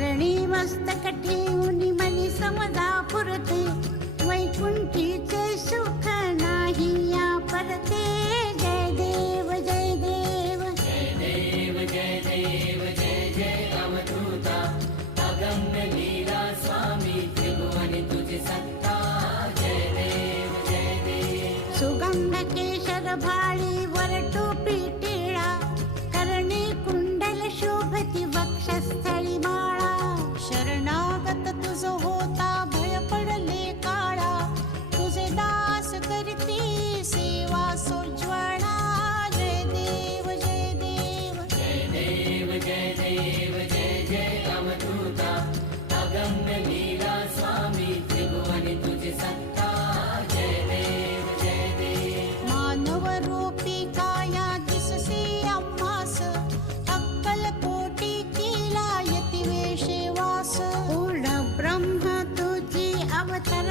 करणी मस्तक ठेवून मनी समजा पुरते वैकुंठीचे सुख नाही या परते. जय देव जय देव जय देव जय देव जय जय अवधूता अगम्य लीला स्वामी त्रिभुवनी तुझी सत्ता. जय देव जय देव. सुगंध केशर भाळी वर टोपी टिळा करणी कुंडल शोभती वक्षस्थळी माळा. शरणागत तुझ होता भय पडले काळा तुझे दास करती सेवा सोज्वळा. जय देव जय देव जय देव जय देव जय जय अवधूता अगम्य लीला स्वामी त्रिभुवनी तुझी सत्ता. जय देव जय देव. मानव रूपी काया दिससे आम्हास अक्कल कोटी केला यती वेशे वास. पूर्ण ब्रह्म तुझी अवतार